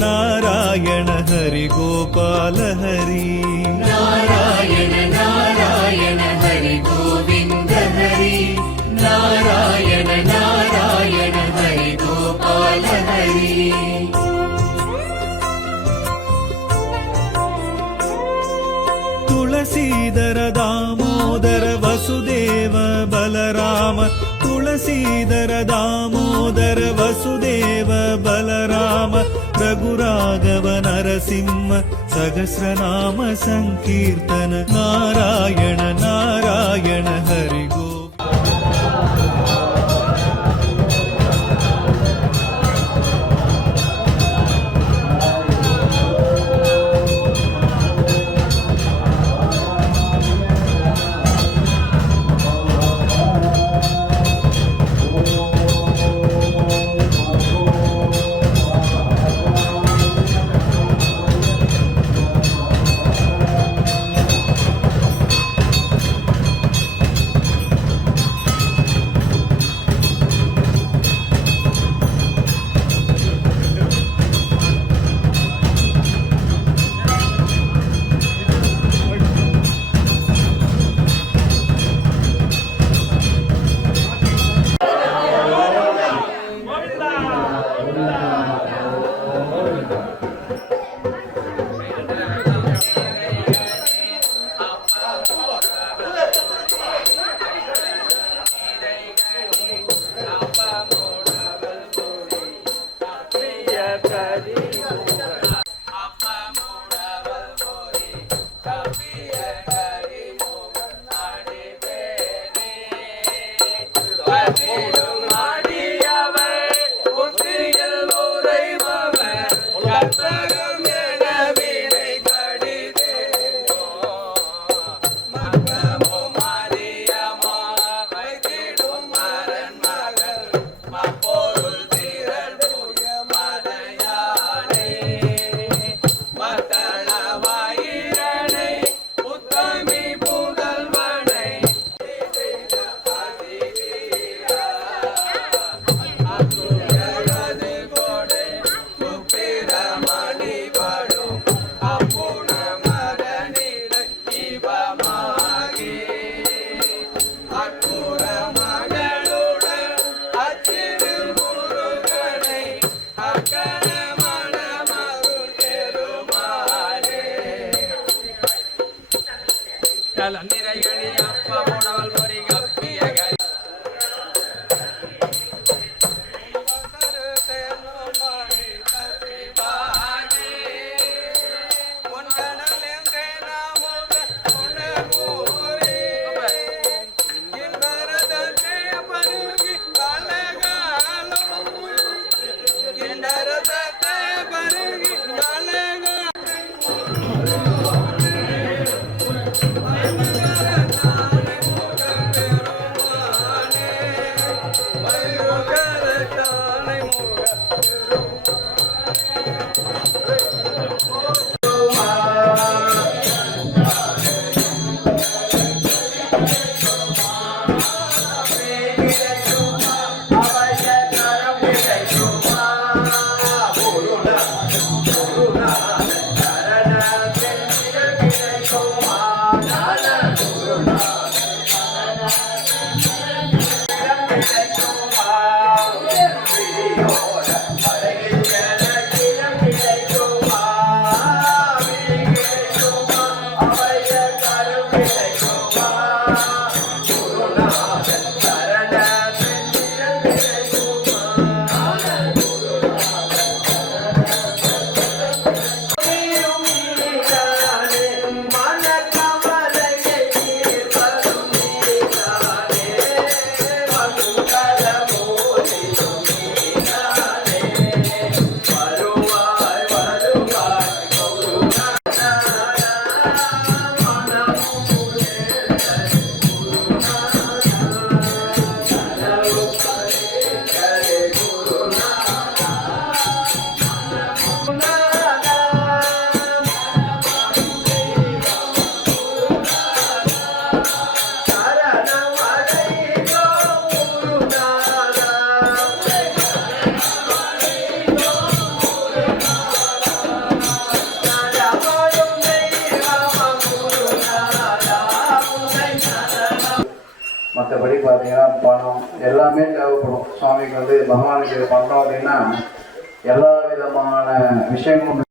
नारायण हरि गोपाल हरि नारायण नारायण हरि गोविन्द हरि नारायण नारायण हरि गोपाल हरि तुलसीधर दामोदर वसुदेव बलराम तुलसीधर दामोदर वसुदेव बलराम रघुराघव नरसिंह सहस्रनाम संकीर्तन नारायण नारायण हरि गो மற்றபடி பார்த்தீங்கன்னா பணம் எல்லாமே தேவைப்படும் சுவாமிக்கு வந்து பகவானுக்கு இது பண்ணோம் அப்படின்னா எல்லா விதமான விஷயங்களும்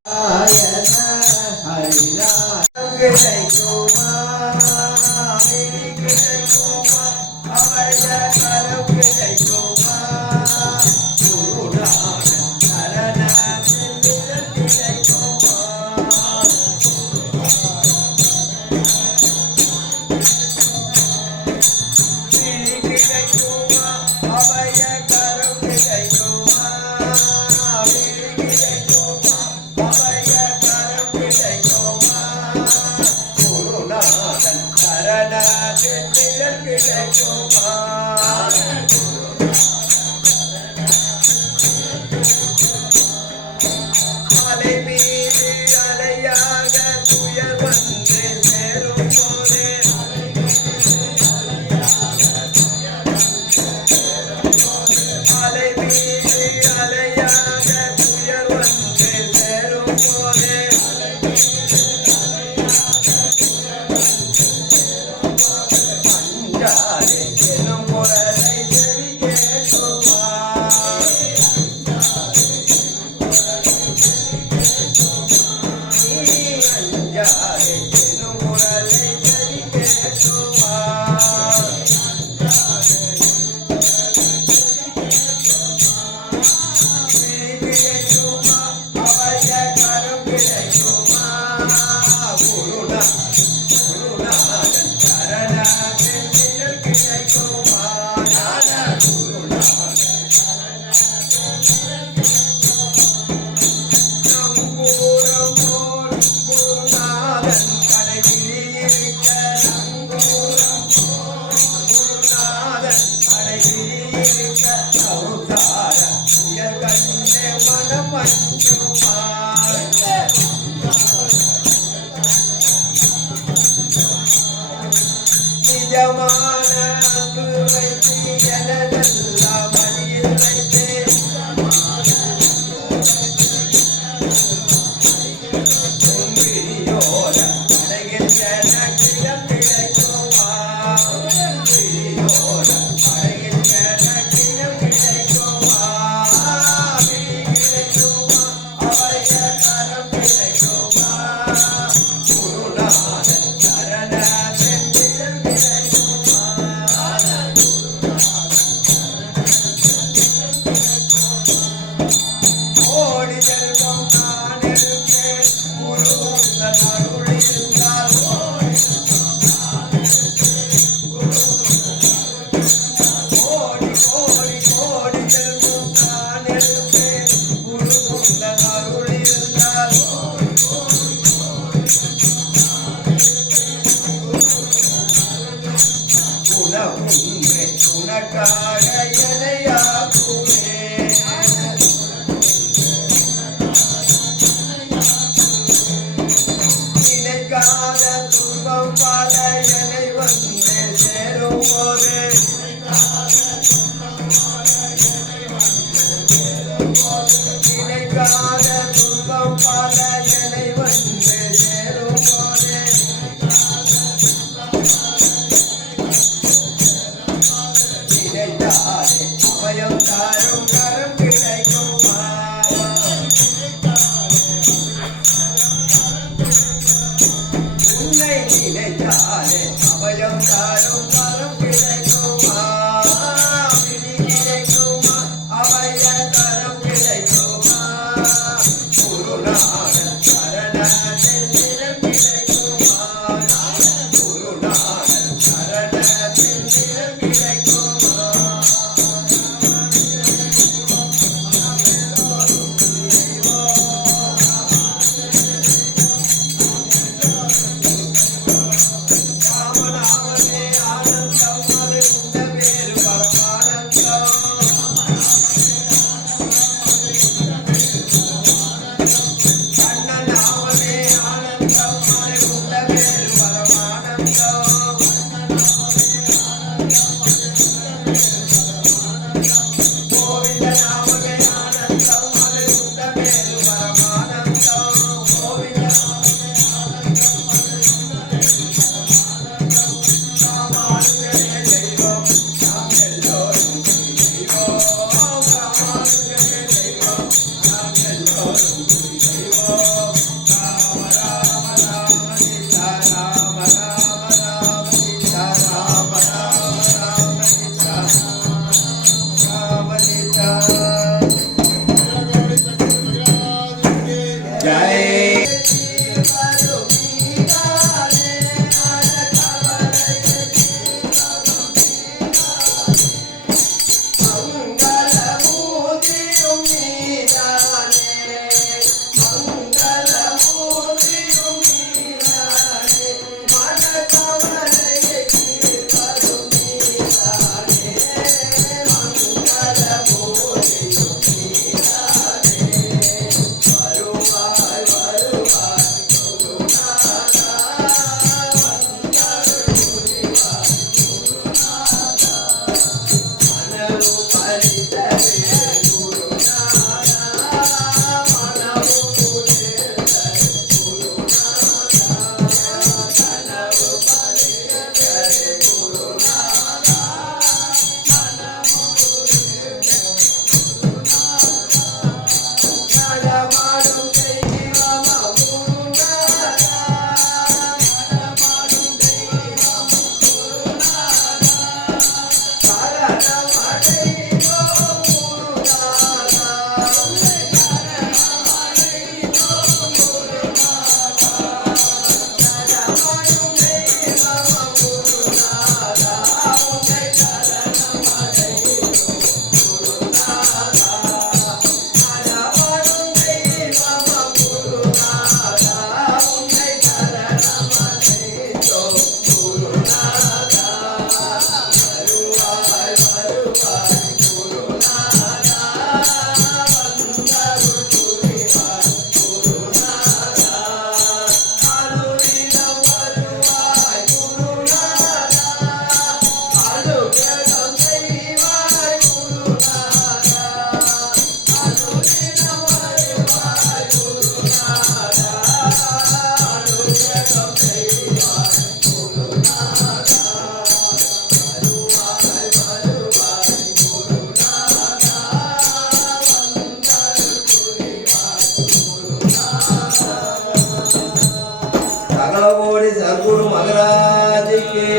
नवकोटि सद्गुरु महाराज के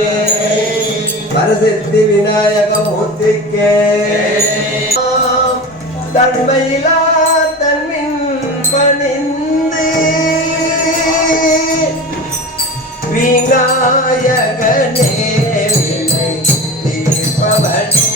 வரசித்தி விநாயக மூர்த்திக்கே தன்மையிலா தன்மின் பணிந்து விநாயகனே வினை தீர்ப்பவனே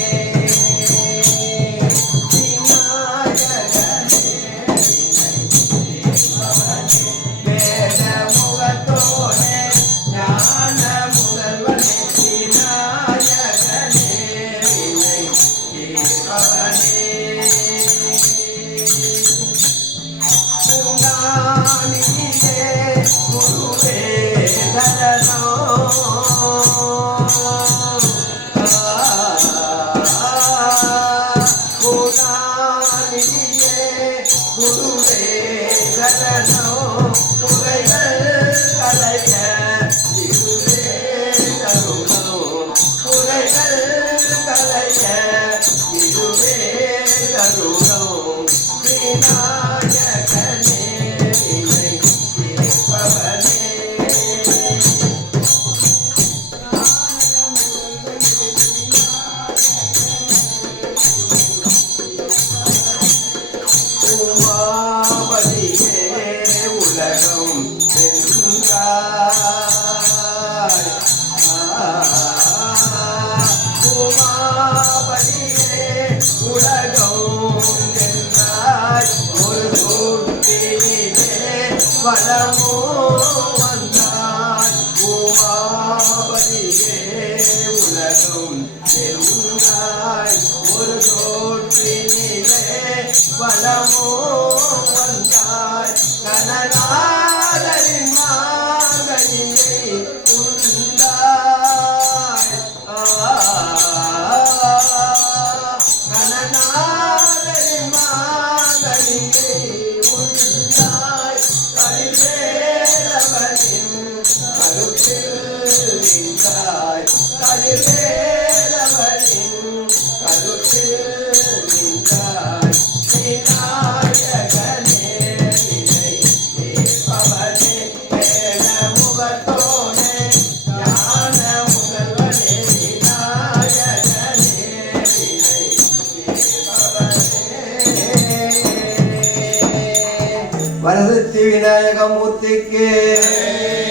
வரசித்தி விநாயக மூர்த்திக்கு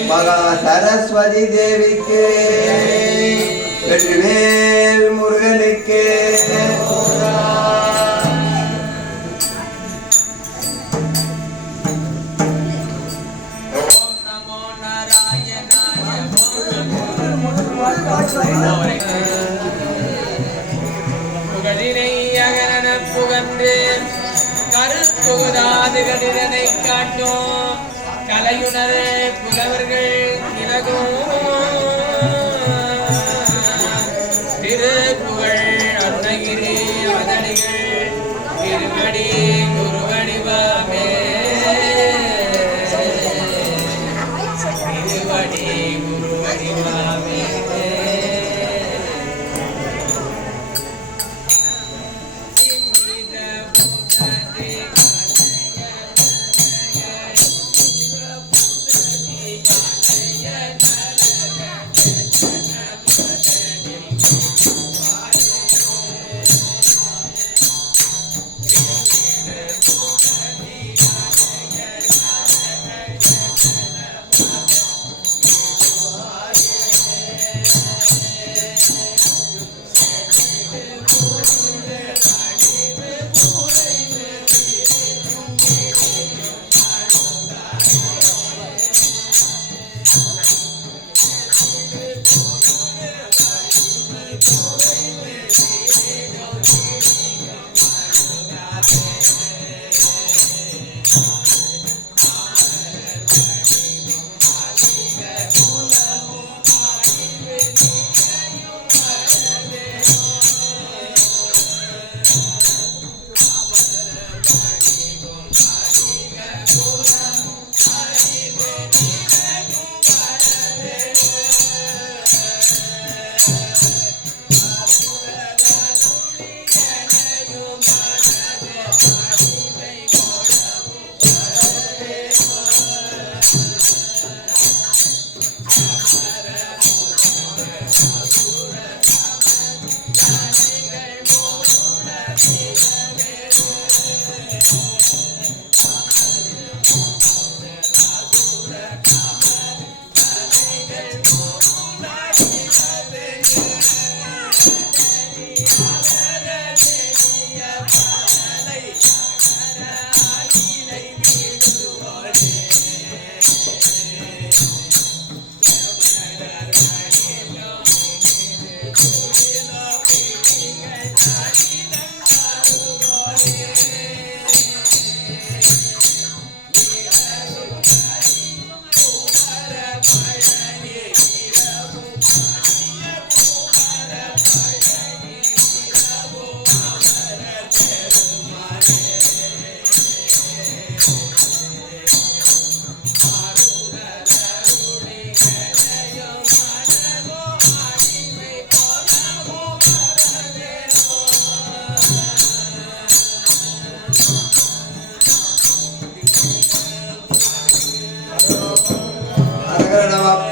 மகா சரஸ்வதி தேவிக்கு வெற்றிவேல் முருகனுக்கு புகழ்ந்து கருத்துதாதுகளிடனை காட்டும் கலையுணர் புலவர்கள் இலகும் திருப்புகழ் அருணகிரி அதனிகள் திருமடி குருவடிவாமே திருவடி குருவடிவாமே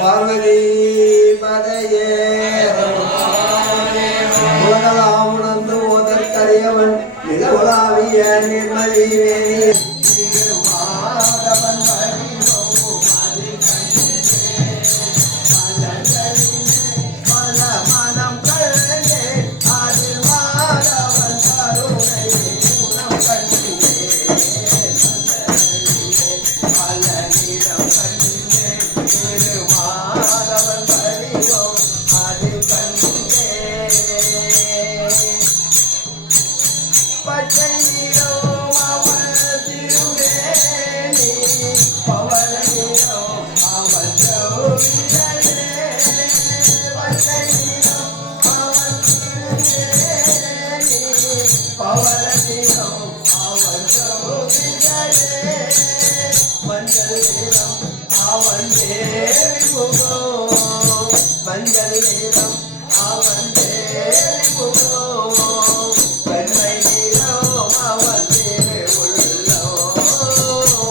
பார்வதி பதையே உலகலாம் உணர்ந்து ஓதற்கரியவன் மிக உலாவிய நிர்மலிவே மாதவன் பல மனம் கழங்கே அதில் மாதவன் கருணை குணம் கண்டிலே பல நிறம் கண்டிலே மாதவன் வடிவம் அதில் கண்டே பச்சை நிறம் அவள் திருமேனி பவள நிறம் அவள் ஜோதிடனே பச்சை நிறம் அவள் திருமேனி பவள நிறம் அவள் ஜோதிடனே மஞ்சள் நிறம் அவன் தேவி முகம் மஞ்சள் நிறம் அவன் தேவி முகம் வெண்மை நிறம் அவன் தேவி உள்ளோ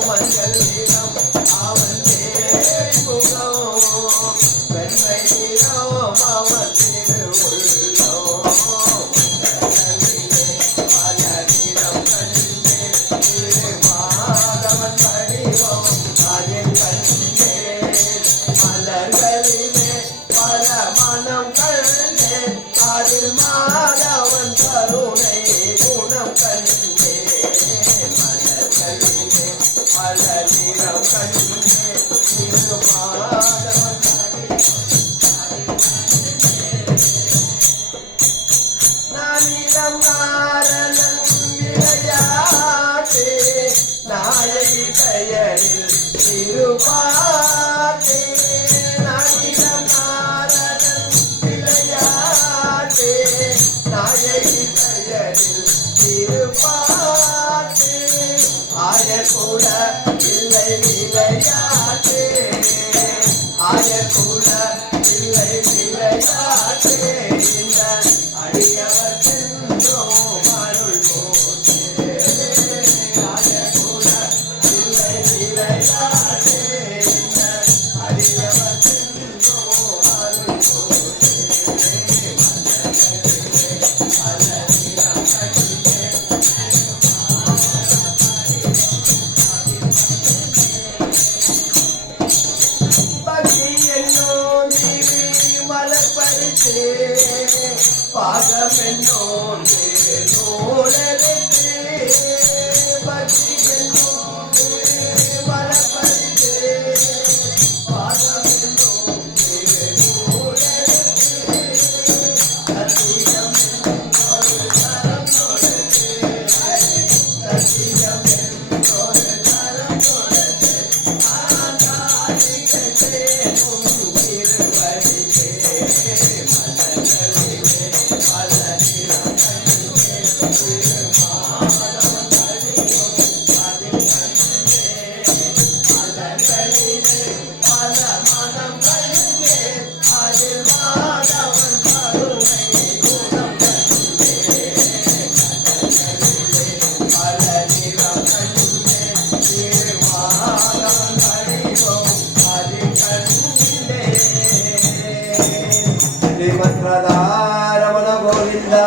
மஞ்சள் நிறம் அவன் தேவி முகம் வெண்மை நிறம் அவன் தேவி உள்ளோ பல நிறம் கண்டே மாதவன் வடிவம் அதில் கண்டே மலர்களிலே பல மனம் கண்டே அதில் மாதவன் கருணை குணம் கண்டே மலர்களிலே பல நிறம் கண்டே திரு மாதவன் நானிடம் காரணம் விளையாட்டே நாயகி பெயரில் திருப்பாட்டே நானிடம் காரணம் விளையாட்டே நாயகி பெயரில் திருப்பாட்டே ஆயக்கூட இல்லை விளையாட்டே ஆயக்கூட இல்லை விளையாட்டே இந்த அடியவர் சென்றோம் அருள் போற்றே ஆயக்கூட இல்லை விளையாட்டே இந்த அடியவர் சென்றோம் அருள் போற்றே பல நிறம் கண்டே பக்தி என்னோம் திரு மலப்பரித்தே பாகம் என்னோம் நூலெடுத்தே பக்தி என்னோம் திரு மலப்பரித்தே பாகம் என்னோம் நூலெடுத்தே சத்தியம் என்னொரு தரம் கொடுத்தே சத்தியம் என்னொரு தரம் கொடுத்தே ஆண்டாடிக்கே திருவடிக்கே மலர்களிலே பல நிறம் கண்டே திரு மாதவன் வடிவம் அதில் கண்டே மலர்களிலே பல மனம் கண்டே அதில் மாதவன் கருணை குணம் கண்டே மலர்களிலே பல நிறம் கண்டே திரு மாதவன் வடிவம் அதில் கண்டே ஸ்ரீமத்ரதாரமண கோவிந்தா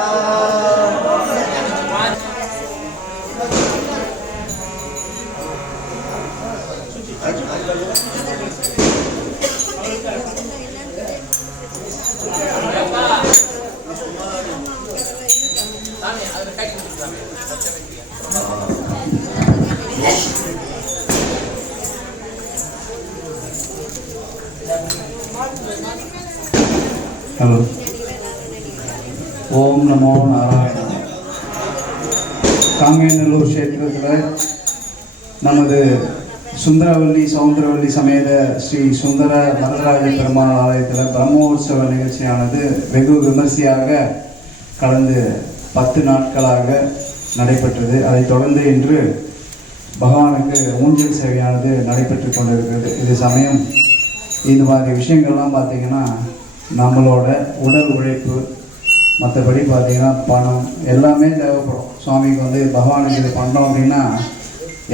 ஹலோ ஓம் நமோ நாராயண. காங்கேநல்லூர் கஷேத்திரத்தில் நமது சுந்தரவல்லி சௌந்தரவல்லி சமேத ஸ்ரீ சுந்தர வரதராஜ பெருமாள் ஆலயத்தில் பிரம்மோற்சவ நிகழ்ச்சியானது வெகு விமர்சையாக கடந்த 10 நாட்களாக நடைபெற்றது. அதைத் தொடர்ந்து இன்று பகவானுக்கு ஊஞ்சல் சேவையானது நடைபெற்று கொண்டிருக்கிறது. இது சமயம் இந்த மாதிரி விஷயங்கள்லாம் பார்த்திங்கன்னா நம்மளோட உடல் உழைப்பு, மற்றபடி பார்த்திங்கன்னா பணம் எல்லாமே தேவைப்படும். சுவாமிக்கு பகவானுக்கு இது பண்ணோம் அப்படின்னா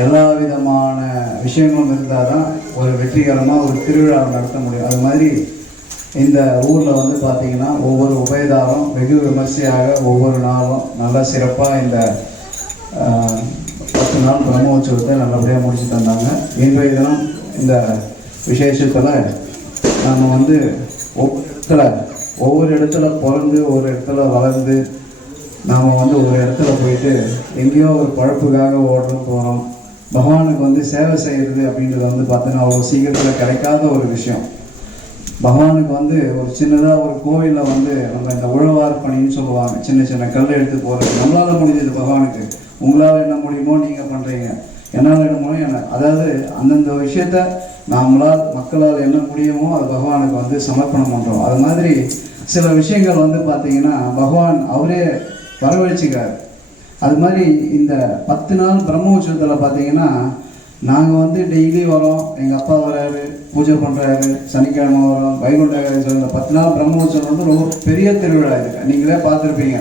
எல்லா விதமான விஷயங்களும் இருந்தால் தான் ஒரு வெற்றிகரமாக ஒரு திருவிழா நடத்த முடியும். அது மாதிரி இந்த ஊரில் வந்து பார்த்திங்கன்னா ஒவ்வொரு உபயதாரம் வெகு விமர்சையாக ஒவ்வொரு நாளும் நல்லா சிறப்பாக இந்த 10 நாள் பிரம்மோற்சவத்தை நல்லபடியாக முடிச்சு தந்தாங்க. இன்றைய தினம் இந்த விசேஷத்தில் நம்ம வந்து ஒவ்வொரு இடத்துல பிறந்து ஒரு இடத்துல வளர்ந்து நாம் வந்து ஒரு இடத்துல போயிட்டு எங்கேயோ ஒரு பழப்புக்காக போகிறோம். பகவானுக்கு வந்து சேவை செய்கிறது அப்படின்றது வந்து பார்த்தீங்கன்னா அவ்வளோ சீக்கிரத்தில் கிடைக்காத ஒரு விஷயம். பகவானுக்கு வந்து ஒரு சின்னதாக ஒரு கோவிலில் வந்து நம்ம இந்த உழவார் பணின்னு சொல்லுவாங்க, சின்ன சின்ன கல் எடுத்து போகிறது. நம்மளால் முடிஞ்சது பகவானுக்கு, உங்களால் என்ன முடியுமோ நீங்கள் பண்ணுறீங்க, என்னால் என்ன முடியும் என்ன, அதாவது அந்தந்த விஷயத்த நம்மளால் மக்களால் என்ன முடியுமோ அது பகவானுக்கு வந்து சமர்ப்பணம் பண்ணுறோம். அது மாதிரி சில விஷயங்கள் வந்து பார்த்திங்கன்னா பகவான் அவரே வரவழைச்சிக்கிறார். அது மாதிரி இந்த 10 நாள் பிரம்மோற்சவத்தில் பார்த்திங்கன்னா நாங்கள் வந்து டெய்லி வரோம், எங்கள் அப்பா வராரு, பூஜை பண்ணுறாரு, சனிக்கிழமை வரோம், வைகுண்ட ஏகாதசி. இந்த 10 நாள் பிரம்மோற்சவம் வந்து ரொம்ப பெரிய திருவிழா இருக்கு. நீங்களே பார்த்துருப்பீங்க,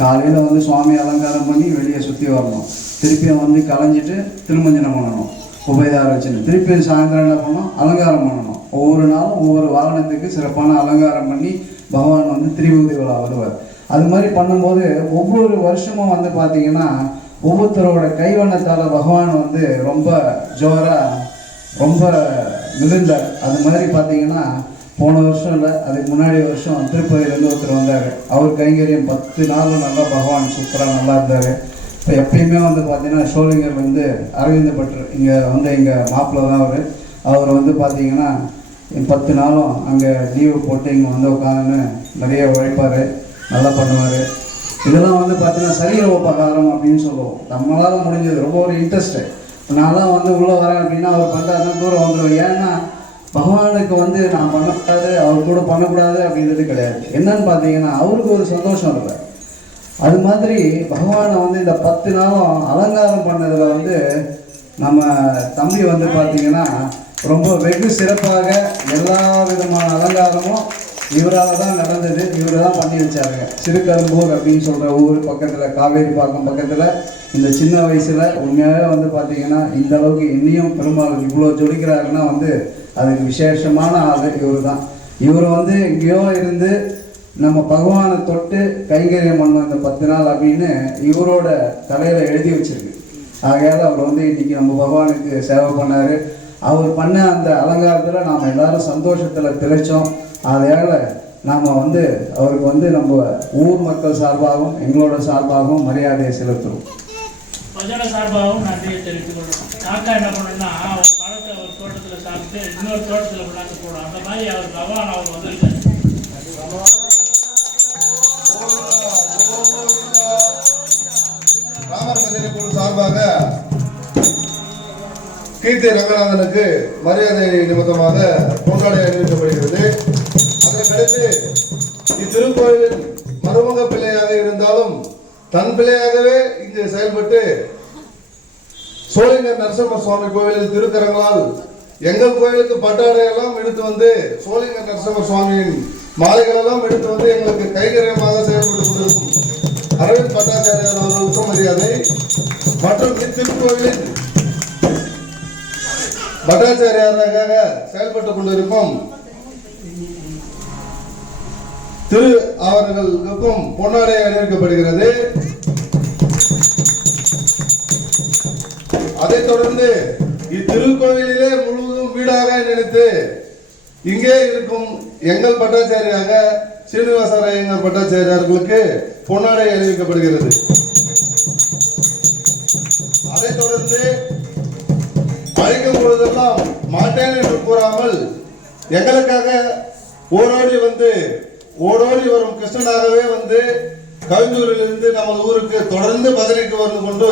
காலையில் வந்து சுவாமி அலங்காரம் பண்ணி வெளியே சுற்றி வரணும், திருப்பியும் வந்து கலைஞ்சிட்டு திருமஞ்சனம் பண்ணணும், உபயதாரம் வச்சுன்னு திருப்பி சாயந்தரம் என்ன பண்ணணும், அலங்காரம் பண்ணணும். ஒவ்வொரு நாளும் ஒவ்வொரு வாகனத்துக்கு சிறப்பான அலங்காரம் பண்ணி பகவான் வந்து திரிபூதி விழா வருவார். அது மாதிரி பண்ணும்போது ஒவ்வொரு வருஷமும் வந்து பார்த்திங்கன்னா ஒவ்வொருத்தரோட கைவண்ணத்தால் பகவான் வந்து ரொம்ப ஜோராக ரொம்ப மிகுந்தார். அது மாதிரி பார்த்திங்கன்னா போன வருஷம் இல்லை, அதுக்கு முன்னாடி வருஷம் திருப்பதியிலேருந்து ஒருத்தர் வந்தார். அவர் கைங்கரியம் 10 நாளும் நல்லா பகவான் சூப்பராக நல்லா இருந்தார். இப்போ எப்பயுமே வந்து பார்த்திங்கன்னா ஷோலிங்கர் வந்து அரவிந்த் பட்ரு இங்கே வந்து எங்கள் மாப்பிள்ளை தான் அவர் வந்து பார்த்திங்கன்னா 10 நாளும் அங்கே லீவு போட்டு இங்கே வந்து உட்காந்துன்னு நிறைய உழைப்பார், நல்லா பண்ணுவார். இதெல்லாம் வந்து பார்த்தீங்கன்னா சரீர உபகாரம் அப்படின்னு சொல்லுவோம். நம்மளால் முடிஞ்சது ரொம்ப ஒரு இன்ட்ரெஸ்ட்டு. நான்லாம் வந்து உள்ளே வரேன் அப்படின்னா அவர் பண்ணுறாருன்னா தூரம் வந்துடுவேன். ஏன்னா பகவானுக்கு வந்து நான் பண்ணக்கூடாது, அவர் கூட பண்ணக்கூடாது அப்படின்றது கிடையாது. என்னன்னு பார்த்தீங்கன்னா அவருக்கு ஒரு சந்தோஷம் இல்லை. அது மாதிரி பகவானை வந்து இந்த 10 நாளும் அலங்காரம் பண்ணதில் வந்து நம்ம தம்பி வந்து பார்த்திங்கன்னா ரொம்ப வெகு சிறப்பாக எல்லா விதமான அலங்காரமும் இவரால் தான் நடந்தது. இவர் தான் பண்ணி வச்சாருங்க. சிறுகரும்பூர் அப்படின்னு சொல்கிற ஊர் பக்கத்தில், காவேரி பாக்கம் பக்கத்தில், இந்த சின்ன வயசில் உண்மையாகவே வந்து பார்த்திங்கன்னா இந்த அளவுக்கு இன்னியும் பெருமாள் இவ்வளோ ஜொலிக்கிறாருன்னா வந்து அதுக்கு விசேஷமான ஆள் இவர் தான். இவர் வந்து எங்கேயோ இருந்து நம்ம பகவானை தொட்டு கைங்கரியம் பண்ணோம் இந்த 10 நாள் அப்படின்னு இவரோட தலையில் எழுதி வச்சிருக்கு. ஆகையால் அவர் வந்து இன்றைக்கி நம்ம பகவானுக்கு சேவை பண்ணார். அவர் பண்ண அந்த அலங்காரத்தில் நாம் எல்லாரும் சந்தோஷத்தில் திளைச்சோம். அதையால் நாம் வந்து அவருக்கு வந்து நம்ம ஊர் மக்கள் சார்பாகவும் எங்களோட சார்பாகவும் மரியாதையை செலுத்துகிறோம். பஜனை சார்பாகவும் நன்றியை தெரிவித்துக் கொள்ளணும். காக்கா என்ன பண்ணணும்னா அவர் பழத்தை ஒரு தோட்டத்தில் சாப்பிட்டு இன்னொரு தோட்டத்தில் கொண்டாந்து போடும். அந்த மாதிரி அவர் பகவான் அவர் வந்து ராமர் பஜனை குழு சார்பாக கீர்த்தி ரங்கநாதனுக்கு மரியாதை நிமித்தமாக பொன்னாடை அணிவிக்கப்படுகிறது. அதற்கடுத்து இத்திருக்கோயிலின் மருமக பிள்ளையாக இருந்தாலும் தன் பிள்ளையாகவே இங்கு செயல்பட்டு சோழிங்கர் நரசிம்ம சுவாமி கோவிலில் திருக்கரங்களால் எங்கள் கோயிலுக்கு பட்டாடையெல்லாம் எடுத்து வந்து சோழிங்கர் நரசிம்ம சுவாமியின் மாலைகளெல்லாம் எடுத்து வந்து எங்களுக்கு கைகரியமாக செயல்பட்டு கொண்டிருக்கும் அரவிந்த் பட்டாச்சாரியார் அவர்களுக்கும் மரியாதை. மற்றும் இத்திருக்கோயிலின் பட்டாச்சாரியாராக செயல்பட்டுக் கொண்டிருக்கும் திரு அவர்களுக்கும் பொன்னாடை அணிவிக்கப்படுகிறது. அதைத் தொடர்ந்து இத்திருக்கோயிலே முழுவதும் வீடாக நினைத்து இங்கே இருக்கும் எங்கள் பட்டாச்சாரியாக சீனிவாசராயங்கர் பட்டாச்சாரியார்களுக்கு பொன்னாடை அணிவிக்கப்படுகிறது. அதைத் தொடர்ந்து அழைக்கும் பொழுதெல்லாம் மாட்டேன் என்று கூறாமல் எங்களுக்காக ஓடோடி வரும் கிருஷ்ணனாகவே வந்து கவிந்தூரிலிருந்து நமது ஊருக்கு தொடர்ந்து பதவிக்கு வந்து கொண்டு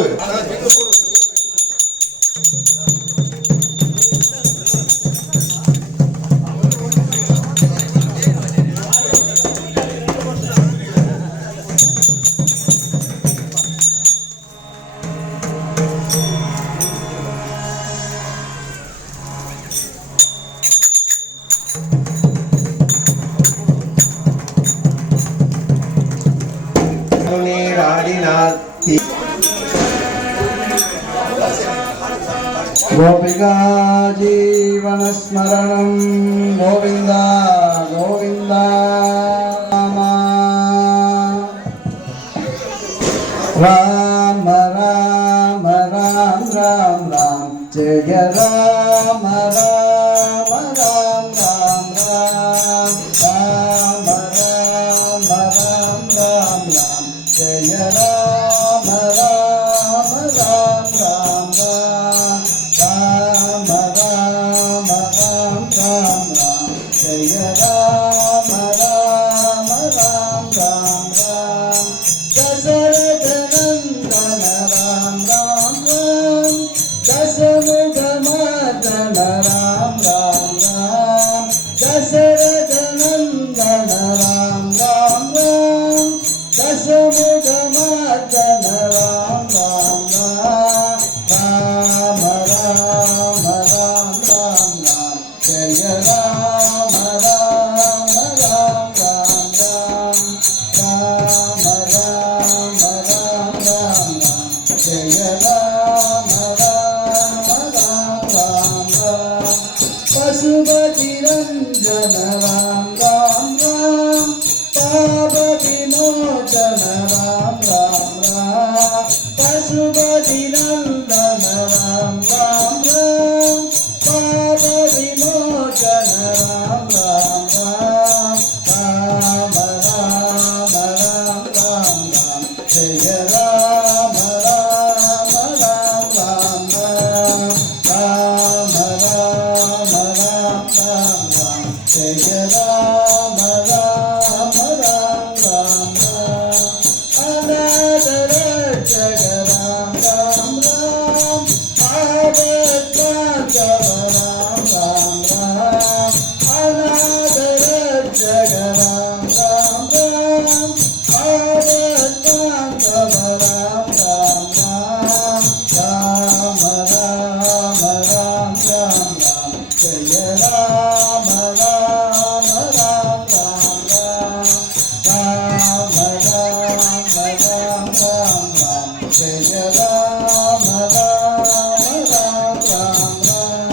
நீராடினால் गोपिका जीवनस्मरणं गोविन्द गोविन्द राम राम राम राम राम जय राम राम राम राम राम राम राम राम राम राम जय राम राम राम राम राम राम राम राम राम राम जय राम राम राम राम राम दशरथ नंदन राम राम राम दशमुख मर्दन राम राम राम दशरथ नंदन राम राम राम दशमुख मर्दन राम राम राम राम राम राम राम राम जय राम राम राम राम राम राम राम राम राम राम जय राम राम राम राम राम पशुपति रंजन राम राम राम पाप विमोचन राम राम राम पशुपति नंदन राम राम राम पाप विमोचन राम राम राम राम राम राम राम राम जय राम राम राम राम राम राम राम राम राम राम जय राम राम राम राम राम अनाथ रक्षक राम राम राम आबद्धांत राम राम राम अनाथ रक्षक राम राम राम आबद्धांत राम राम राम राम राम राम राम राम जय राम राम राम राम राम राम राम राम राम राम जय राम राम राम राम राम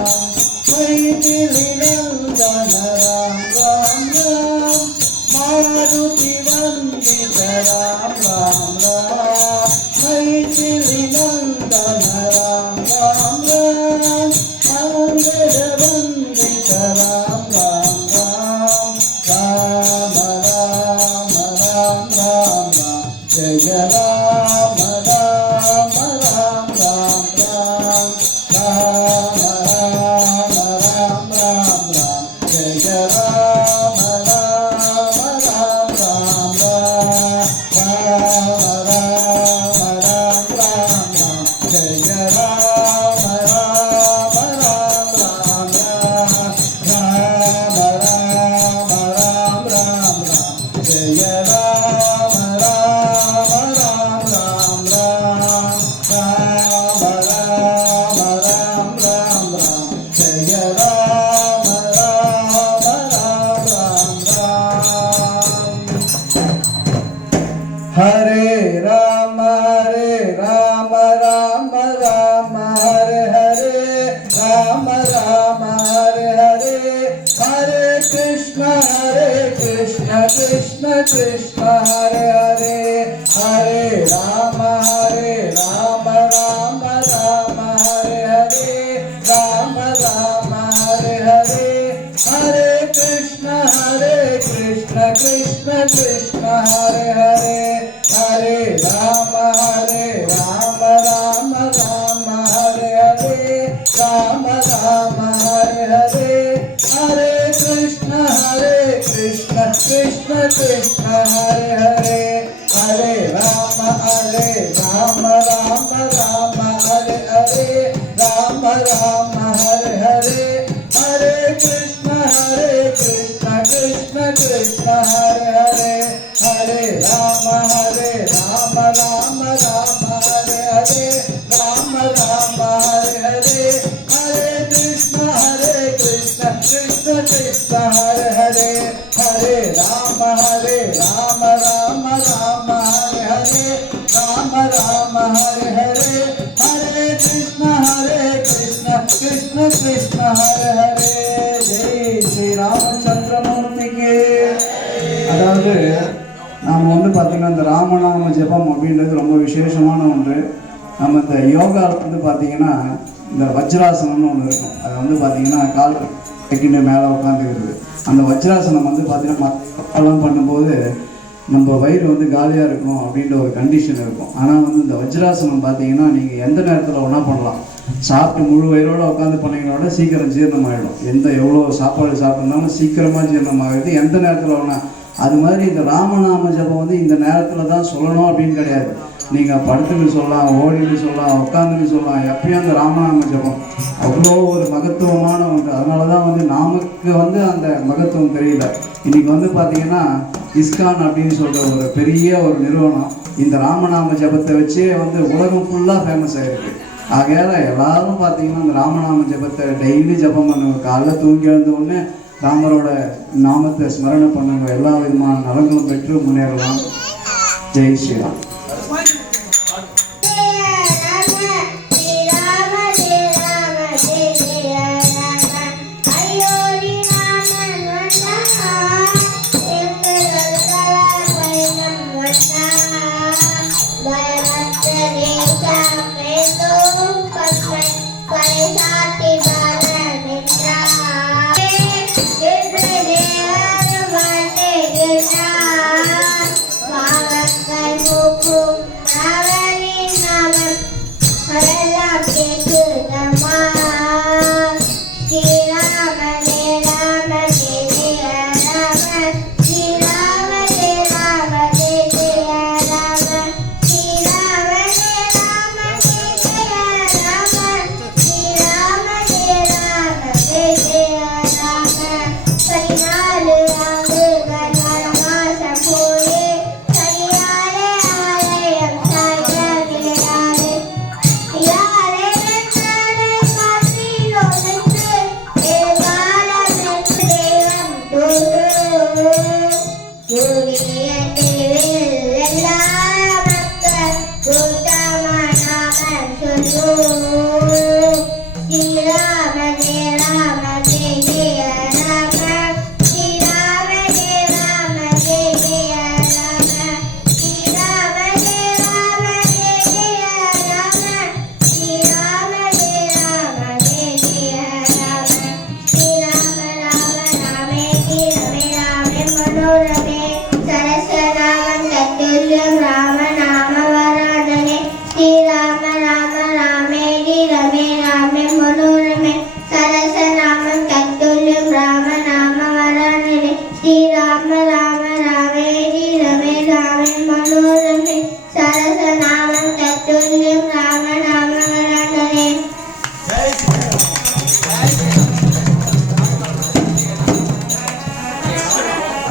मैथिली नंदन राम राम राम मारुति वंदित राम राम राम मैथिली नंदन राम राम राम मंगल वंदित राम राम राम राम राम राम राम राम जय राम राम राम राम राम राम राम राम राम राम जय राम राम राम राम राम राम राम राम राम राम जय राम राम राम राम राम राम राम राम राम जय राम राम राम राम राम राम राम राम राम राम जय राम राम राम राम राम हरे राम राम राम हरे हरे राम राम हरे हरे हरे कृष्ण कृष्ण कृष्ण हरे हरे हरे राम राम राम हरे हरे राम राम हरे हरे हरे कृष्ण कृष्ण कृष्ण हरे हरे हरे राम राम राम हरे हरे राम राम हरे हरे हरे कृष्ण कृष्ण कृष्ण हरे हरे हरे राम राम राम हरे हरे राम राम हरे हरे हरे कृष्ण कृष्ण कृष्ण हरे हरे हरे राम हरे राम हरे हरे राम राम हरे हरे हरे कृष्ण कृष्ण कृष्ण हरे हरे हरे राम हरे राम हरे हरे राम राम हरे हरे हरे कृष्ण कृष्ण கிருஷ்ண ஹரே ஹரே ஜெய் ஸ்ரீ ராமச்சந்திரமூர்த்திக்கு. அதாவது நாம் வந்து பார்த்திங்கன்னா இந்த ராமநாம ஜபம் அப்படின்றது ரொம்ப விசேஷமான ஒன்று. நம்ம இந்த யோகா வந்து பார்த்திங்கன்னா இந்த வஜ்ராசனம்னு ஒன்று இருக்கும். அது வந்து பார்த்திங்கன்னா கால் செகண்ட் மேலே உட்காந்துக்கிறது. அந்த வஜ்ராசனம் வந்து பார்த்திங்கன்னா மற்றெல்லாம் பண்ணும்போது நம்ம வயிறு வந்து காலியாக இருக்கும் அப்படின்ற ஒரு கண்டிஷன் இருக்கும். ஆனால் வந்து இந்த வஜ்ராசனம் பார்த்தீங்கன்னா நீங்கள் எந்த நேரத்தில் ஒன்றா பண்ணலாம். சாப்பிட்டு முழு வயிறோடு உட்காந்து பண்ணிங்களோட சீக்கிரம் ஜீரணமாகிடும். எவ்வளோ சாப்பாடு சாப்பிட்ருந்தாலும் சீக்கிரமாக ஜீரணமாகிடுது எந்த நேரத்தில் ஒன்றா. அது மாதிரி இந்த ராமநாம ஜபம் வந்து இந்த நேரத்தில் தான் சொல்லணும் அப்படின்னு கிடையாது. நீங்கள் படுத்துன்னு சொல்லலாம், ஓடிட்டு சொல்லலாம், உட்காந்துன்னு சொல்லலாம். எப்பயும் அந்த ராமநாம ஜபம் அவ்வளோ ஒரு மகத்துவமான ஒன்று. அதனால தான் வந்து நமக்கு வந்து அந்த மகத்துவம் தெரியல. இன்றைக்கி வந்து பார்த்திங்கன்னா இஸ்கான் அப்படின்னு சொல்கிற ஒரு பெரிய ஒரு நிறுவனம் இந்த ராமநாம ஜபத்தை வச்சே வந்து உலகம் ஃபுல்லாக ஃபேமஸ் ஆகிருக்கு. ஆகையால் எல்லாரும் பார்த்திங்கன்னா இந்த ராமநாம ஜபத்தை டெய்லி ஜபம் பண்ணுங்க. காலைல தூங்கி எழுந்தோடனே ராமரோட நாமத்தை ஸ்மரணை பண்ணுங்க. எல்லா விதமான நலங்களும் பெற்று முன்னேறலாம். ஜெய் ஸ்ரீராம்.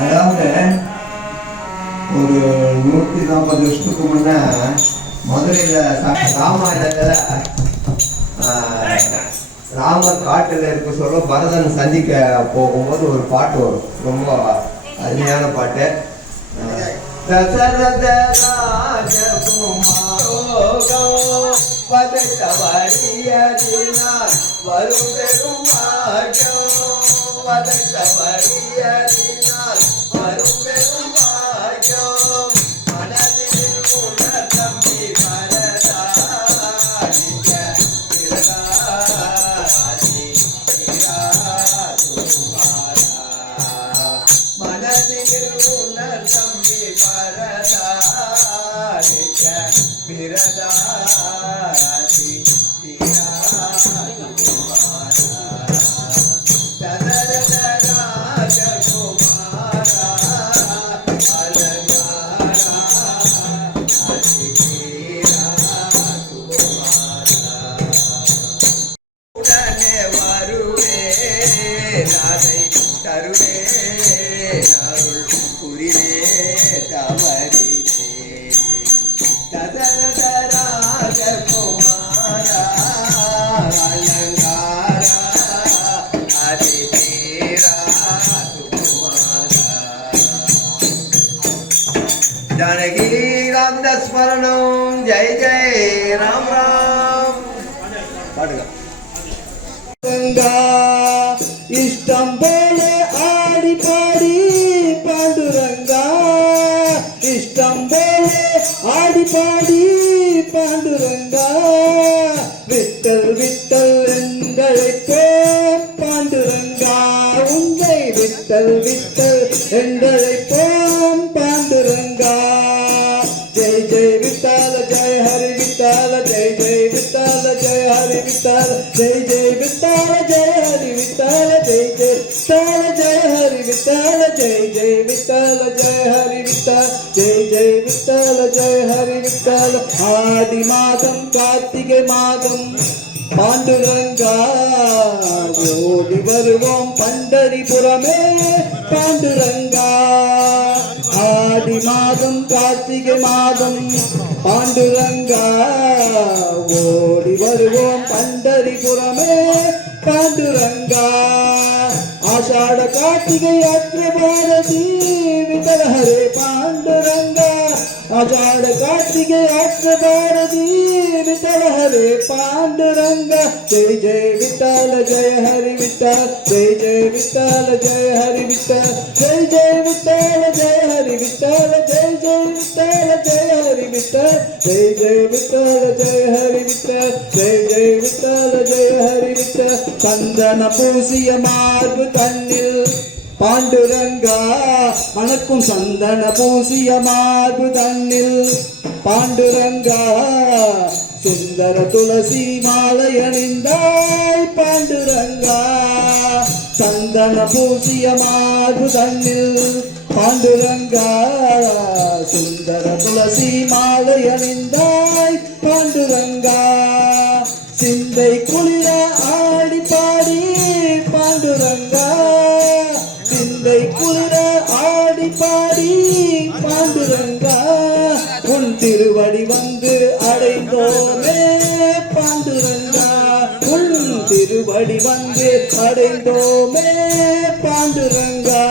அதாவது ஒரு 140 வருஷத்துக்கு முன்ன மதுரையில் ராமாயணத்தில் ராமர் காட்டில் இருக்க சொல்ல பரதன் சந்திக்க போகும்போது ஒரு பாட்டு வரும். ரொம்ப அருமையான பாட்டு. தசரத ராஜகுமாரோகம் வரும் பெரும் பாகம் வரும் பெரும் பாகம் மனதில் உணர் தம்பி மனதில் உணர் தம்பி பரதாரிக்க பிரதாரி जानकी राम स्मरणम जय जय राम राम। ரங்கா இஷ்டம் போல ஆடி பாடி பாண்டுரங்கா இஷ்டம் போல ஆடி பாடி பாண்டுரங்கா விட்டல் விட்டல் என்றழைப்போம் பாண்டுரங்கா உங்களை விட்டல் விட்டல் என்றழைப்போம் பாண்டுரங்கா ஜெய் ஜெய் விட்டால ஜெய் ஹரி விட்டால ஜெய் ஜெய் விட்டால ஜெய் ஹரி விட்டால ஜெய் ஜெய் விட்டால ஜெய் ஹரி விட்டால ஜெய் ஜெய் விட்டால ஜெய் ஹரி விட்டால ஜெய் ஜெய் விட்டால ஜெய் ஹரி விட்டால ஜெய் ஜெய் விட்டால ஜெய் ஹரி விட்டால ஆடி மாதம் கார்த்திகை மாதம் பாண்டுரங்கா ஓடி வருவோம் பண்டரிபுரமே பாண்டுரங்கா ஆடி மாதம் கார்த்திகை மாதம் பாண்டுரங்கா ஓடி வருவோம் பண்டரிபுரமே பாண்டுரங்கா ஆஷாட கார்த்திகை அற்ற பாரதி விட்டல ஹரே பாண்டுரங்கா ஆஷாட கார்த்திகை அற்ற பாரதி விட்டல ஹரே பாண்டுரங்கா ஜெய் ஜெய் விட்டல ஜெய ஹரி விட்டல் ஜெய் ஜெய் விட்டல ஜெய ஹரி விட்டல் ஜெய் ஜெய் விட்டல ஜெய ஹரி விட்டல் ஜெய் ஜெய் விட்டல ஜெய ஹரி விட்டல் ஜெய் ஜெய் விட்டல ஜெய ஹரி விட்டல் ஜெய் ஜெய் விட்டல ஜெய ஹரி விட்டல் சந்தன பூசிய மார்பு தன்னில் பாண்டுரங்கா மணக்கும் சந்தன பூசிய மார்பு தன்னில் பாண்டுரங்கா சுந்தர துளசி மாலை அணிந்தாய் பாண்டுரங்கா சந்தன பூசிய மார்பு தன்னில் பாண்டுரங்கா சுந்தர துளசி மாலை அணிந்தாய் பாண்டுரங்கா சிந்தை குளிர ஆடி பாடி பாண்டுரங்கா சிந்தை குளிர ஆடி பாடி பாண்டுரங்கா உன் திருவடி வந்து அடைந்தோமே பாண்டுரங்கா உன் திருவடி வந்து அடைந்தோமே பாண்டுரங்கா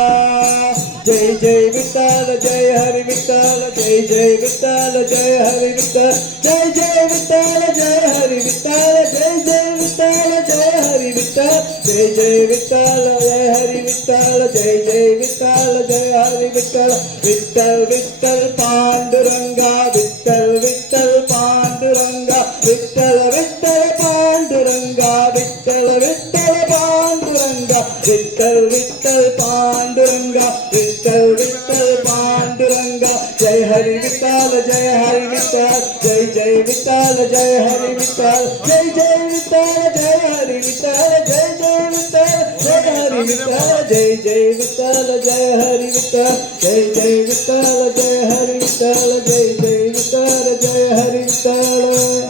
ஜெய் ஜெய் விட்டால ஜெய ஹரி விட்டால ஜெய் ஜெய் விட்டால ஜெய ஹரி விட்டால ஜெய் ஜெய் விட்டால ஜெய ஹரி விட்டால ஜெய் ஜெய் விட்டால ஜெய ஹரி விட்டால ஜெய் ஜெய் விட்டால ஜெய ஹரி விட்டால ஜெய் ஜெய் விட்டால ஜெய ஹரி விட்டால விட்டல் விட்டல் பாண்டுரங்கா விட்டல் விட்டல் பாண்டுரங்கா விட்டல விட்டல பாண்டுரங்கா விட்டல விட்டல பாண்டுரங்கா விட்டல் விட்டல் பாண்டுரங்கா விட்டல் விட்டல் பாண்டுரங்கா ஜெய ஹரி விட்டால ஜெய ஹரி விட்டால ஜெய் ஜெய் விட்டால ஜெய ஹரி விட்டால ஜெய் ஜெய் விட்டால ஜெய ஹரி விட்டால ஜெய் ஜெய் விட்டால ஜெய ஹரி விட்டால ஜெய் ஜெய் விட்டால ஜெய ஹரி விட்டால ஜெய் ஜெய் விட்டால ஜெய ஹரி விட்டால ஜெய் ஜெய் விட்டால ஜெய ஹரி விட்டால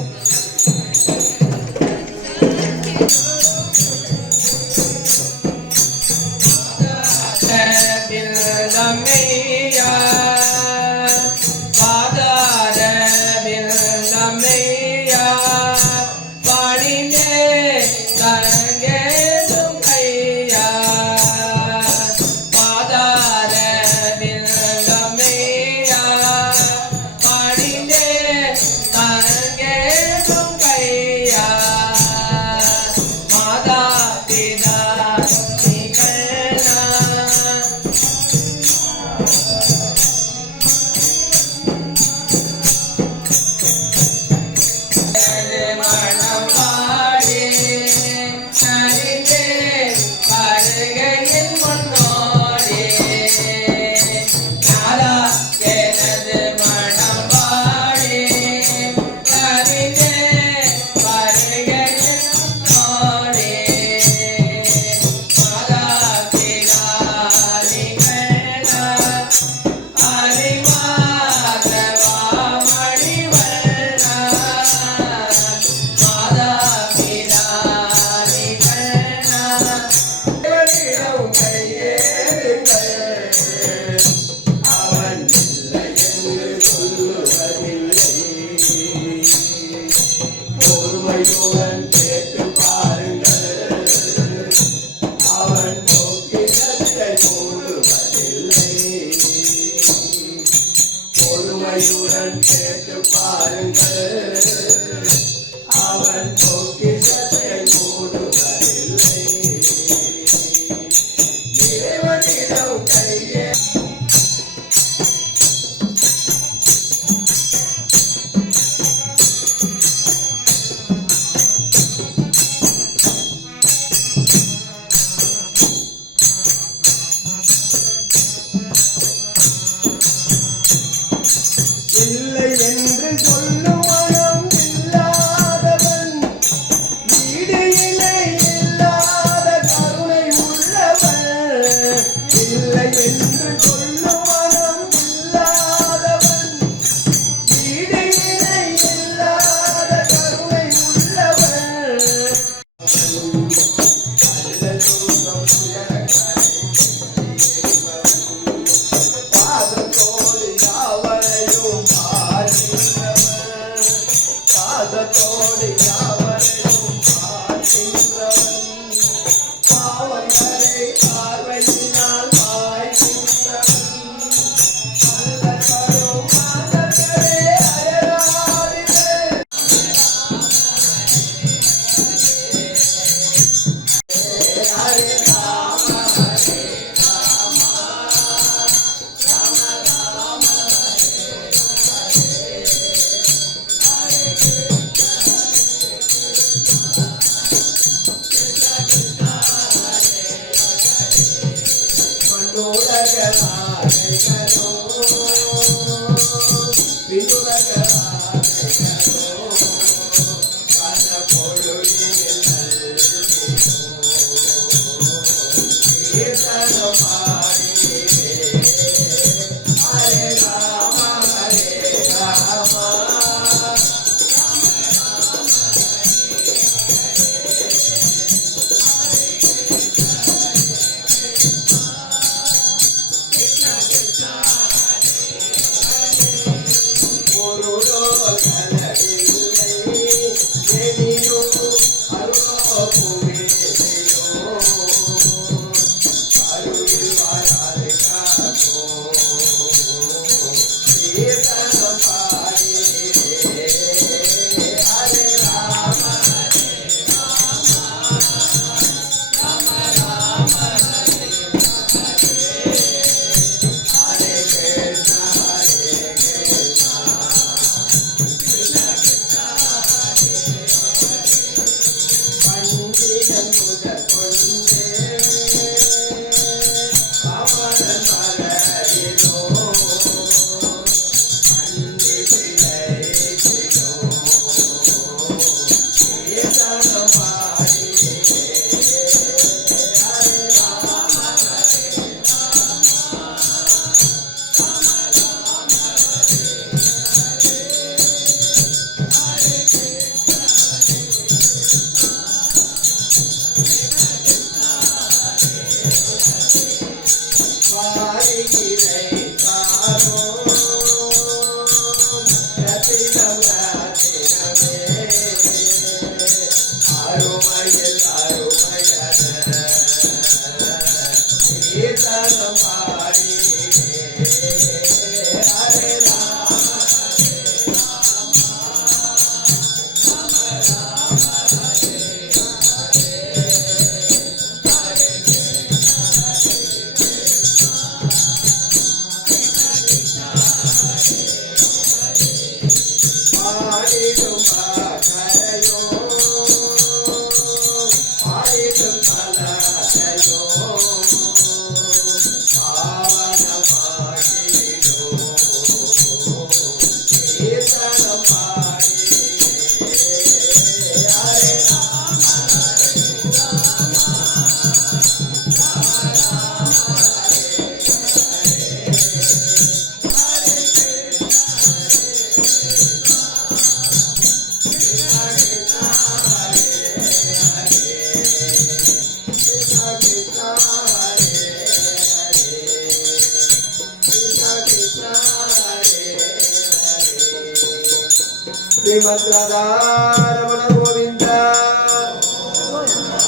ಶ್ರೀಮದ್ರಾಧಾರಮಣ ಗೋವಿಂದ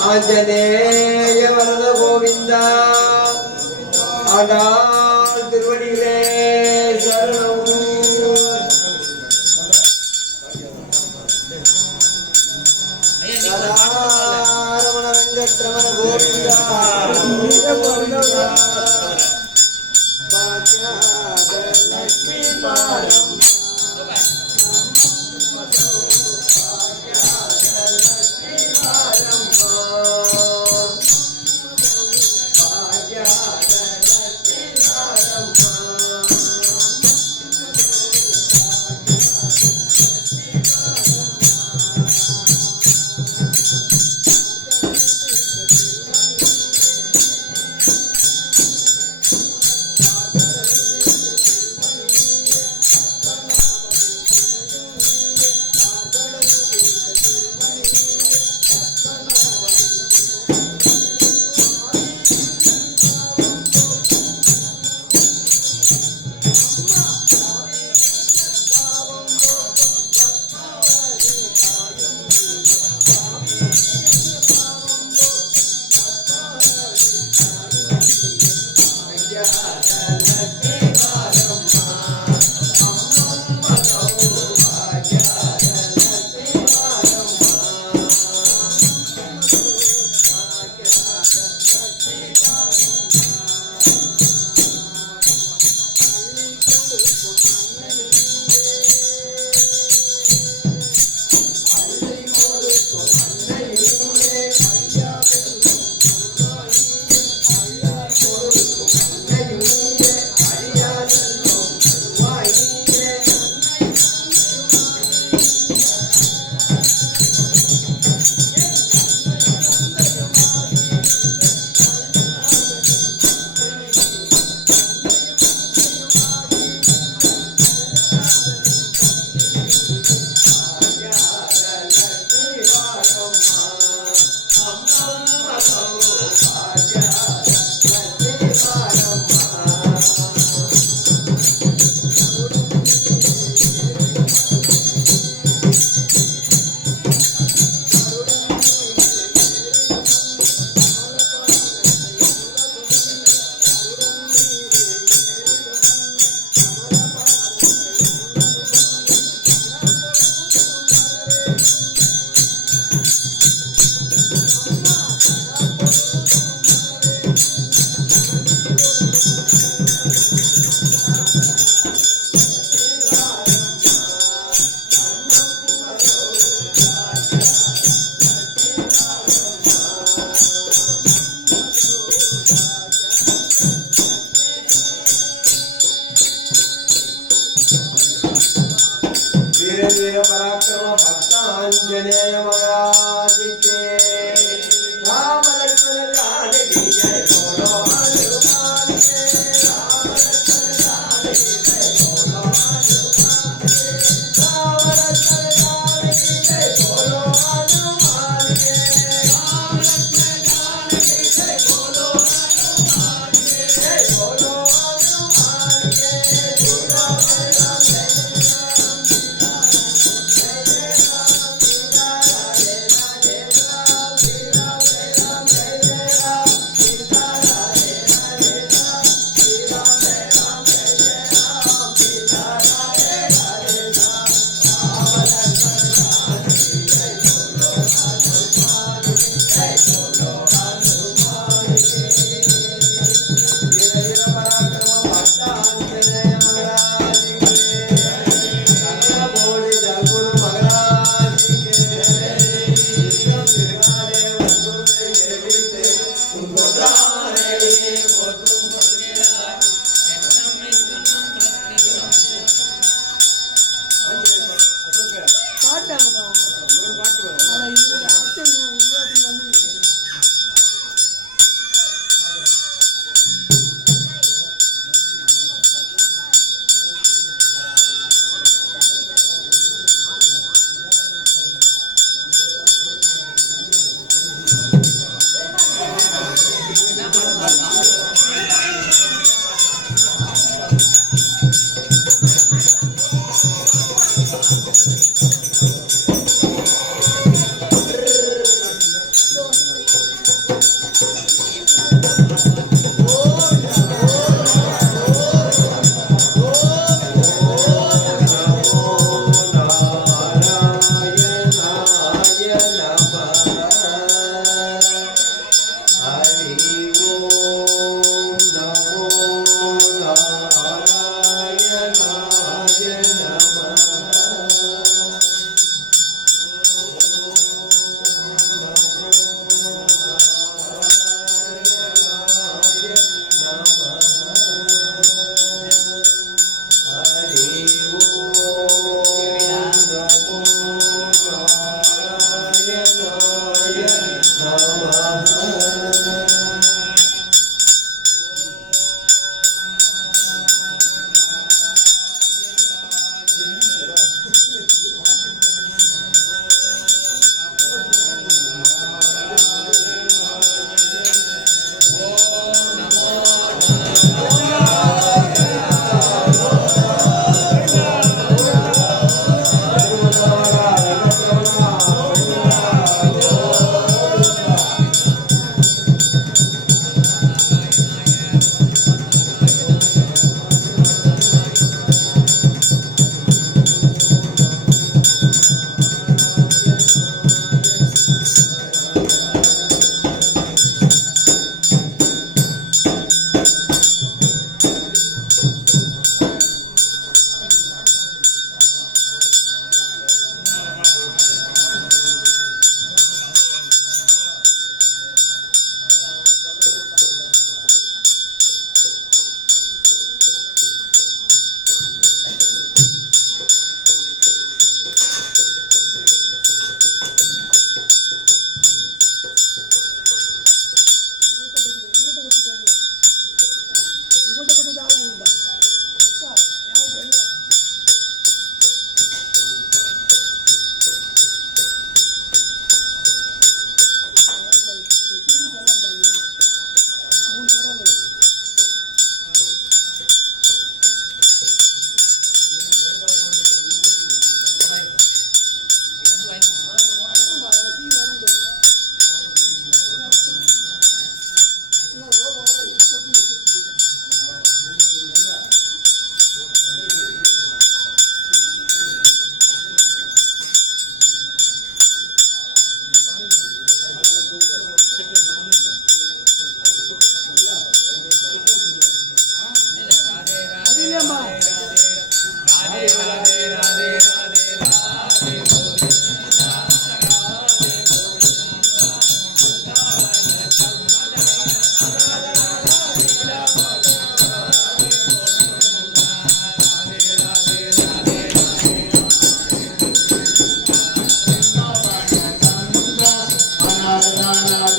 ஆஞ்சநேய வரத கோவிந்த ஆண்டாள் திருவடிகளே சரணம். ரமண வெங்கட்ரமண கோவிந்தா லட்சுமி பாரம்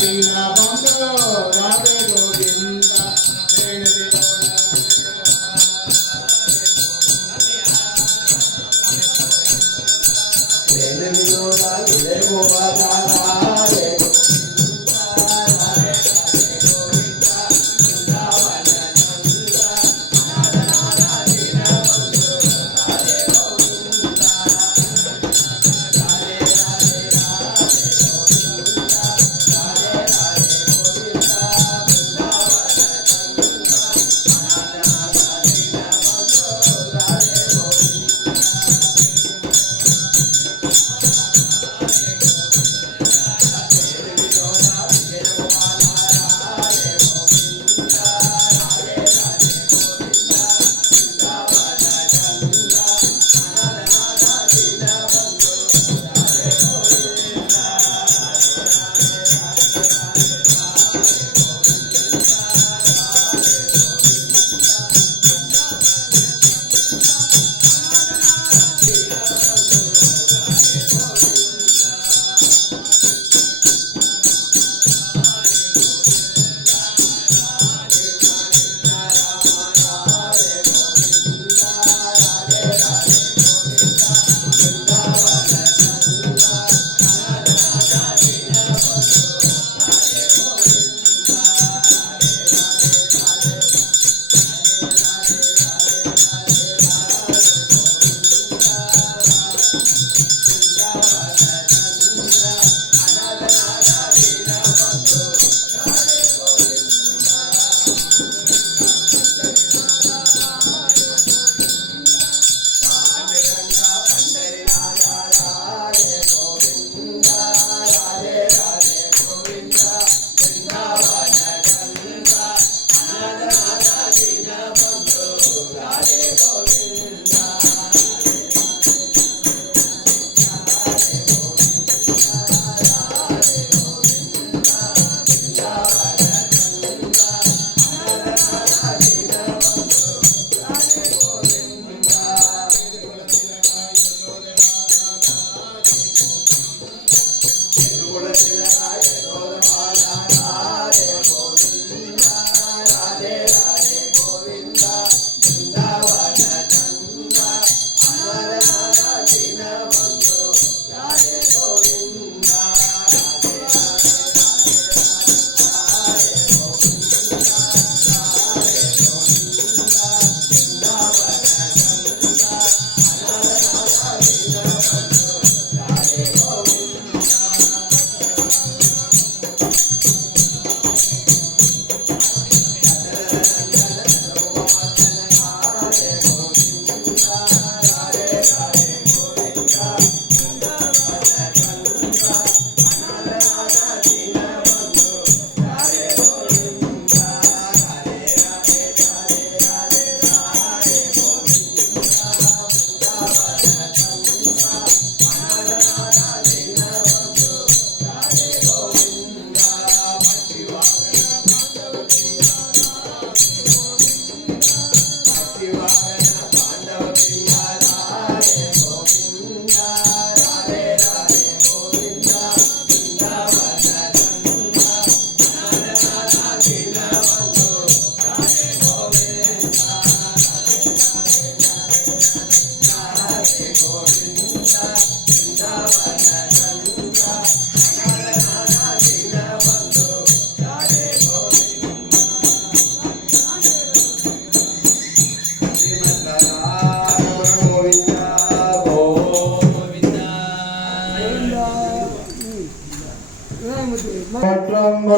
Dina Banda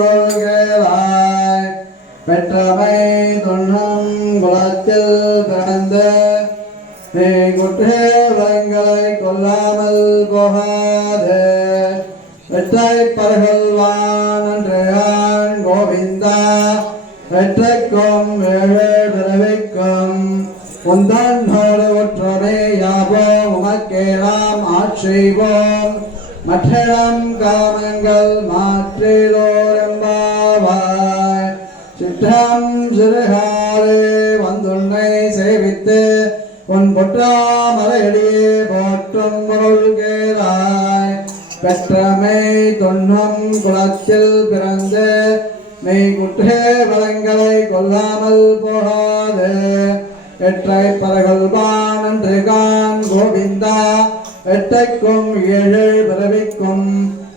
முருகேலாய் பெற்றமை துண்ணம் குலத்தில் பிறந்த நீ குற்றங்களை கொல்லாமல் போகாதே வெற்றை பரகல்வான் அன்றையான் கோவிந்தா வெற்றைக்கும் ஏழு பிறவிக்கும் உந்தன்னோடு ஒற்றுமை யாவோம் உமக்கே நாம் ஆட்சேவோம் மற்றம் காமங்கள் மாற்றிலோரெம்பாவாய் சிற்றம் சிறுகாலே வந்துன்னை சேவித்து உன் பொற்றாமலையடியே போற்றும் பொருள்கேளாய் பெற்றமை தொன்னும் குலத்தில் பிறந்து மெய் குற்றே வளங்களை கொல்லாமல் போகாது எற்றை பரகல்வான் அன்று கான் கோவிந்தா எட்டைக்கும் ஏழு பிறவிக்கும்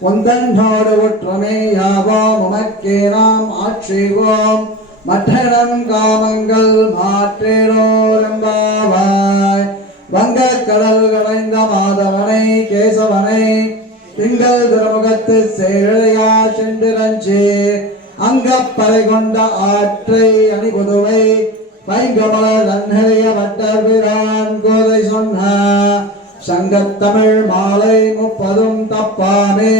உந்தன்னோடு ஒற்றுமை யாவோம் உமக்கே நாம் ஆட்சேவோம் மற்றனம் காமங்கள் மாற்றேரோரம்பாவாய் வங்கக் கடல் கடைந்த மாதவனை கேசவனை திங்கள் திருமுகத்து சேழையா சென்றிரஞ்சி அங்கப்பறை கொண்ட ஆற்றை அணிபுதுவை வைங்கமல தன்னறிய வட்டர்பிரான் கோதை சொன்ன சங்கத்தமிழ் மாலை 30 தப்பாமே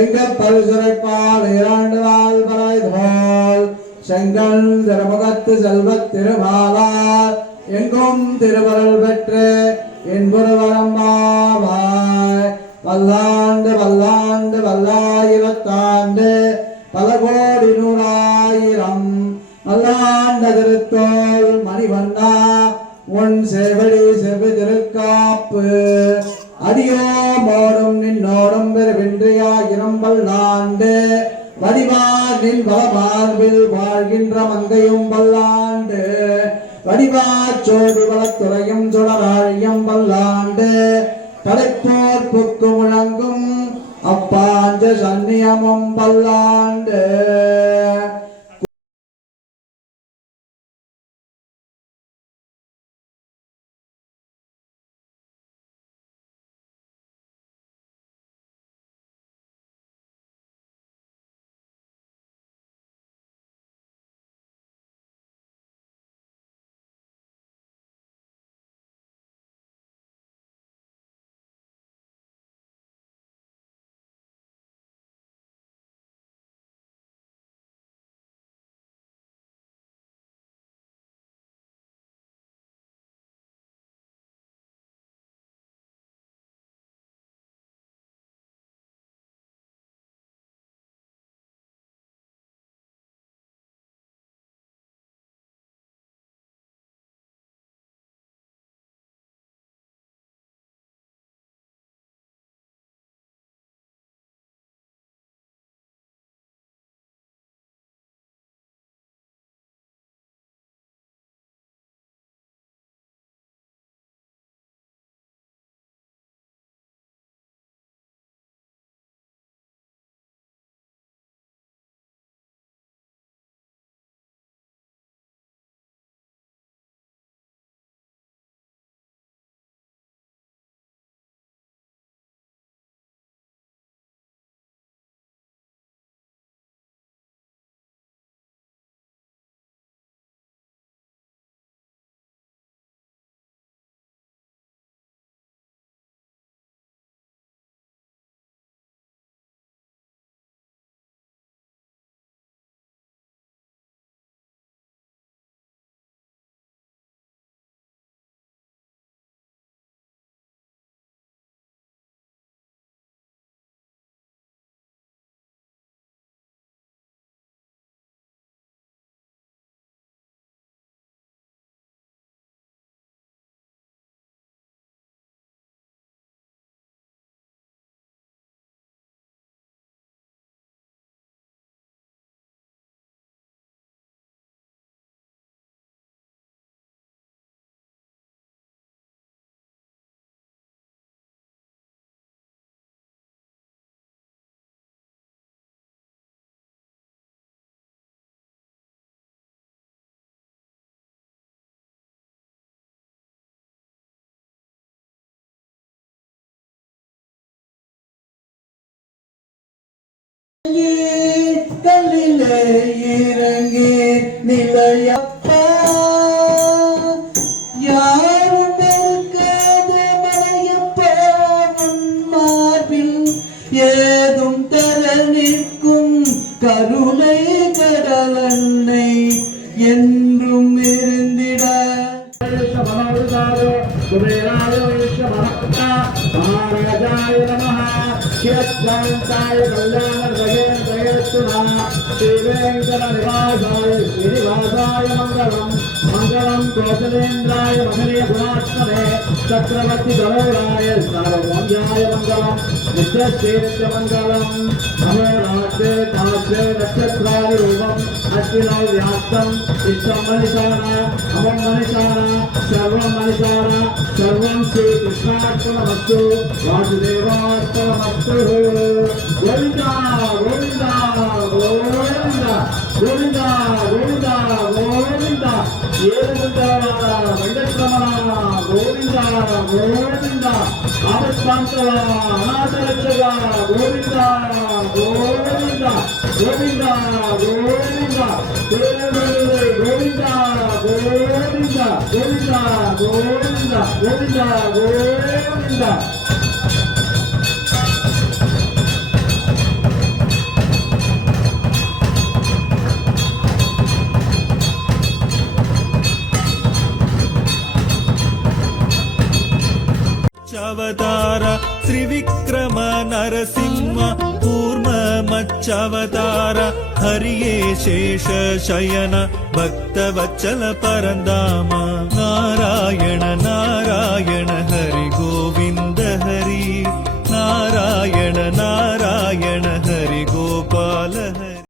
எங்க பரிசுரைப்பால் 2 நாள் பறைதோல் செங்கல் திருமுகத்து செல்வத் திருமாலார் எங்கும் திருவருள் பெற்று என்புருவரம்பாவாய் பல்லாண்டு பல்லாண்டு பல்லாயிரத்தாண்டு பல கோடி நூறாயிரம் நல்லாண்ட திருத்தோல் மணிவண்ணா உன் செவடி செவி திருக்காப்பு அடியோமோடும் நின்னோடும் பெருவின்றியாயிரம் பல்லாண்டு வடிவார் நின் பலமார்பில் வாழ்கின்ற மங்கையும் பல்லாண்டு வடிவார் சோதி வளத்துறையும் சுடராழியம் பல்லாண்டு தலைப்போர் புக்கு முழங்கும் அப்பாஞ்ச சன்னியமும் பல்லாண்டு கல்லிலே இறங்கி நிலையப்பா யாரும் இருக்காத மலையப்பா உன் மார்பில் ஏதும் தர நிற்கும் கருணை கடலன்னை என்றும் இருந்திட महाराजाय नमः श्रीकांताय कल्याणजयेन्द्रयेतुना श्रीवेंकटनिवासाय श्रीनिवासाय मंगलम मंगलम कौशलेन्द्राय महनीय गुणात्मने चक्रवर्ती गौराय सार्वभौम्याय मंगलम नित्यश्रीनित्य मंगलम अहोरात्रे तास्ये नक्षत्रादि रूपम अश्विनौ व्याप्तम विश्वं मनीषाना अहं मनीषाना सर्वं मनीषाना सर्वं श्री कृष्णार्पणमस्तु वासुदेवार्पणमस्तु गोविंदा गोविंदा गोविंदा गोविंदा गोविंदा गोविंदा वेंकटरमण गोविंदा गोविंदा आपत्कांतव अनाथरक्षक गोविंदा गोविंदा गोविंदा गोविंदा गोविंदा गोविंदा गोविंदा गोविंदा गोविंदा गोविंदा అవతార త్రివిక్రమ నరసింహ కూర్మ మచ్చవతార హరియే శేష శయన భక్తవత్సల పరందామ నారాయణ నారాయణ